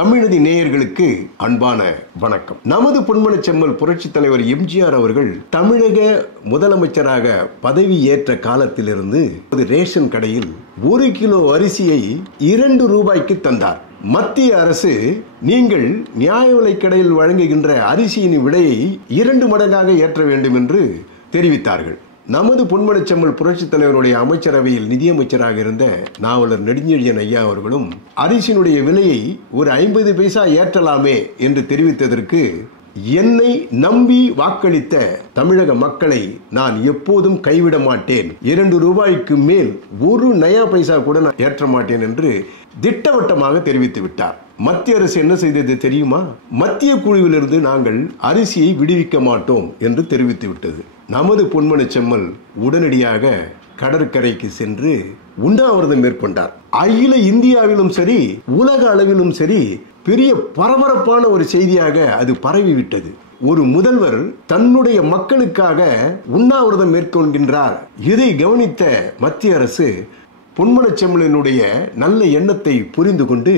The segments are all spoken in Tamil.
தமிழதி நேயர்களுக்கு அன்பான வணக்கம். நமது பொன்மனச் செம்மல் புரட்சித் தலைவர் எம்ஜிஆர் அவர்கள் தமிழக முதலமைச்சராக பதவி ஏற்ற காலத்திலிருந்து ரேஷன் கடையில் 1 கிலோ அரிசியை 2 ரூபாய்க்கு தந்தார். மத்திய அரசு நீங்கள் நியாய விலைக் கடையில் வழங்குகின்ற அரிசியின் விலையை 2 மடங்காக ஏற்ற வேண்டும் என்று தெரிவித்தார்கள். நமது பொன்மனச் செம்மல் புரட்சித் தலைவருடைய அமைச்சரவையில் நிதியமைச்சராக இருந்த நாவலர் நெடுஞ்செழியன் ஐயா அவர்களும் அரிசியினுடைய விலையை ஒரு 50 பைசா ஏற்றலாமே என்று தெரிவித்ததற்கு என்னை நம்பி வாக்களித்த தமிழக மக்களை நான் எப்போதும் கைவிட மாட்டேன், 2 ரூபாய்க்கு மேல் 1 நயா பைசா கூட நான் ஏற்ற மாட்டேன் என்று திட்டவட்டமாக தெரிவித்து விட்டார். மத்திய அரசு என்ன செய்தது தெரியுமா? மத்திய குழுவிலிருந்து நாங்கள் அரிசியை விடுவிக்க மாட்டோம் என்று தெரிவித்து விட்டது. நமது பொன்மனச் செம்மல் உடனடியாக கடற்கரைக்கு சென்று உண்ணாவிரதம் மேற்கொண்டார். அகில இந்தியாவிலும் சரி உலக அளவிலும் சரி பெரிய பரபரப்பான ஒரு செய்தியாக அது பரவிவிட்டது. ஒரு முதல்வர் தன்னுடைய மக்களுக்காக உண்ணாவிரதம் மேற்கொள்கின்றார். இதை கவனித்த மத்திய அரசு பொன்மனச் செம்மலினுடைய நல்ல எண்ணத்தை புரிந்து கொண்டு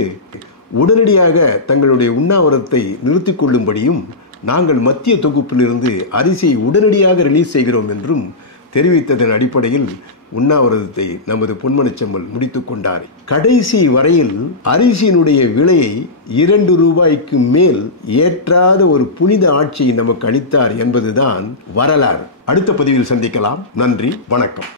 உடனடியாக தங்களுடைய உண்ணாவிரதத்தை நிறுத்திக் கொள்ளும்படியும் நாங்கள் மத்திய தொகுப்பிலிருந்து அரிசியை உடனடியாக ரிலீஸ் செய்கிறோம் என்றும் தெரிவித்ததன் அடிப்படையில் உண்ணாவிரதத்தை நமது பொன்மனச் செம்மல் முடித்துக் கொண்டார். கடைசி வரையில் அரிசியினுடைய விலையை 2 ரூபாய்க்கு மேல் ஏற்றாத ஒரு புனித ஆட்சியை நமக்கு அளித்தார் என்பதுதான் வரலாறு. அடுத்த பதிவில் சந்திக்கலாம். நன்றி, வணக்கம்.